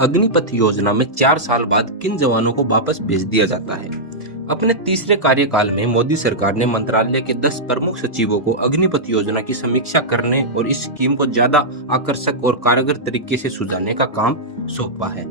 अग्निपथ योजना में 4 साल बाद किन जवानों को वापस भेज दिया जाता है। अपने तीसरे कार्यकाल में मोदी सरकार ने मंत्रालय के 10 प्रमुख सचिवों को अग्निपथ योजना की समीक्षा करने और इस स्कीम को ज्यादा आकर्षक और कारगर तरीके से सुझाने का काम सौंपा है।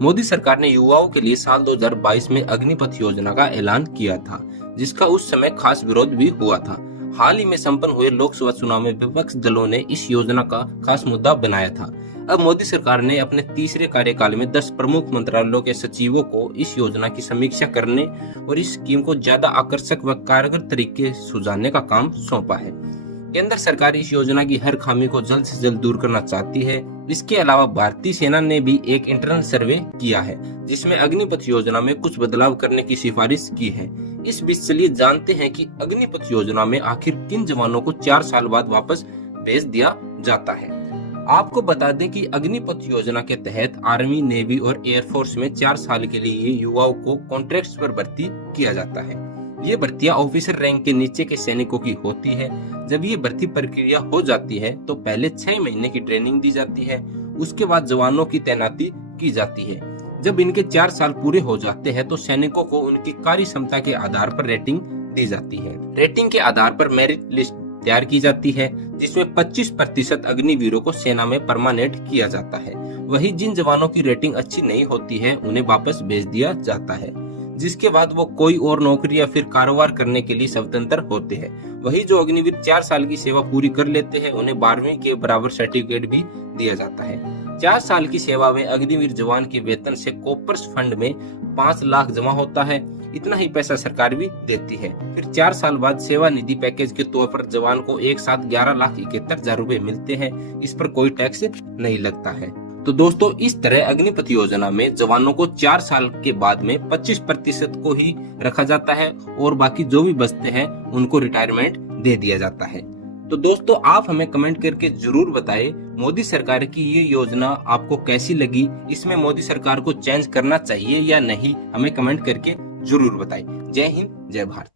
मोदी सरकार ने युवाओं के लिए साल 2022 में अग्निपथ योजना का ऐलान किया था, जिसका उस समय खास विरोध भी हुआ था। हाल ही में संपन्न हुए लोकसभा चुनाव में विपक्ष दलों ने इस योजना का खास मुद्दा बनाया था। अब मोदी सरकार ने अपने तीसरे कार्यकाल में 10 प्रमुख मंत्रालयों के सचिवों को इस योजना की समीक्षा करने और इस स्कीम को ज्यादा आकर्षक व कारगर तरीके से सुझाने का काम सौंपा है। केंद्र सरकार इस योजना की हर खामी को जल्द से जल्द दूर करना चाहती है। इसके अलावा भारतीय सेना ने भी एक इंटरनल सर्वे किया है, जिसमें अग्निपथ योजना में कुछ बदलाव करने की सिफारिश की है। इस बीच चलिए जानते हैं कि अग्निपथ योजना में आखिर किन जवानों को 4 साल बाद वापस भेज दिया जाता है। आपको बता दें कि अग्निपथ योजना के तहत आर्मी, नेवी और एयरफोर्स में 4 साल के लिए युवाओं को कॉन्ट्रैक्ट्स पर भर्ती किया जाता है। ये भर्तियां ऑफिसर रैंक के नीचे के सैनिकों की होती है। जब ये भर्ती प्रक्रिया हो जाती है तो पहले 6 महीने की ट्रेनिंग दी जाती है, उसके बाद जवानों की तैनाती की जाती है। जब इनके 4 साल पूरे हो जाते हैं तो सैनिकों को उनकी कार्य क्षमता के आधार पर रेटिंग दी जाती है। रेटिंग के आधार पर मेरिट लिस्ट तैयार की जाती है, जिसमें 25% अग्निवीरों को सेना में परमानेंट किया जाता है। वही जिन जवानों की रेटिंग अच्छी नहीं होती है उन्हें वापस भेज दिया जाता है, जिसके बाद वो कोई और नौकरी या फिर कारोबार करने के लिए स्वतंत्र होते हैं। वही जो अग्निवीर 4 साल की सेवा पूरी कर लेते हैं उन्हें 12वीं के बराबर सर्टिफिकेट भी दिया जाता है। 4 साल की सेवा में अग्निवीर जवान के वेतन से कॉर्पस फंड में 5 लाख जमा होता है। इतना ही पैसा सरकार भी देती है। फिर 4 साल बाद सेवा निधि पैकेज के तौर पर जवान को एक साथ 11,71,000 रुपए मिलते हैं। इस पर कोई टैक्स नहीं लगता है। तो दोस्तों, इस तरह अग्निपथ योजना में जवानों को 4 साल के बाद में 25% को ही रखा जाता है और बाकी जो भी बचते हैं उनको रिटायरमेंट दे दिया जाता है। तो दोस्तों, आप हमें कमेंट करके जरूर बताएं मोदी सरकार की ये योजना आपको कैसी लगी। इसमें मोदी सरकार को चेंज करना चाहिए या नहीं, हमें कमेंट करके जरूर बताएं। जय हिंद, जय भारत।